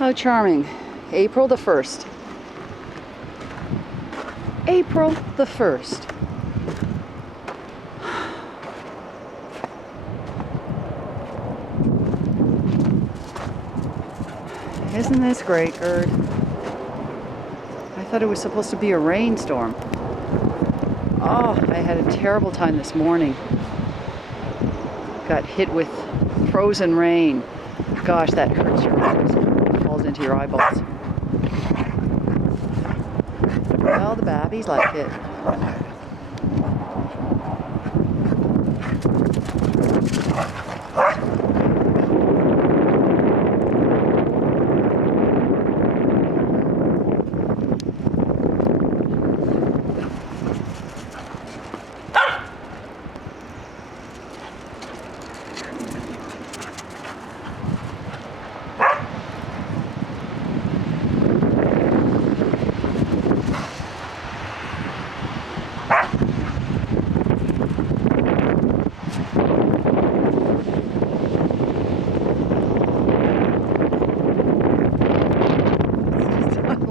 How charming. April the 1st. April the 1st. Isn't this great, Gerd? I thought it was supposed to be a rainstorm. Oh, I had a terrible time this morning. Got hit with frozen rain. Gosh, that hurts your eyes. It falls into your eyeballs. Well, the babbies like it.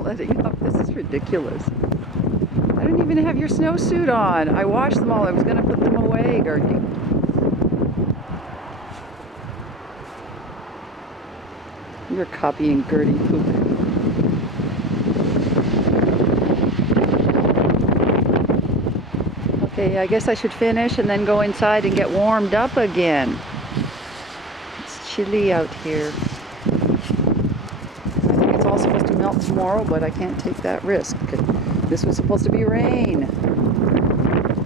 Letting up. This is ridiculous. I don't even have your snowsuit on. I washed them all. I was going to put them away, Gertie. You're copying Gertie poop. Okay, I guess I should finish and then go inside and get warmed up again. It's chilly out here. It's all supposed to melt tomorrow, but I can't take that risk. This was supposed to be rain.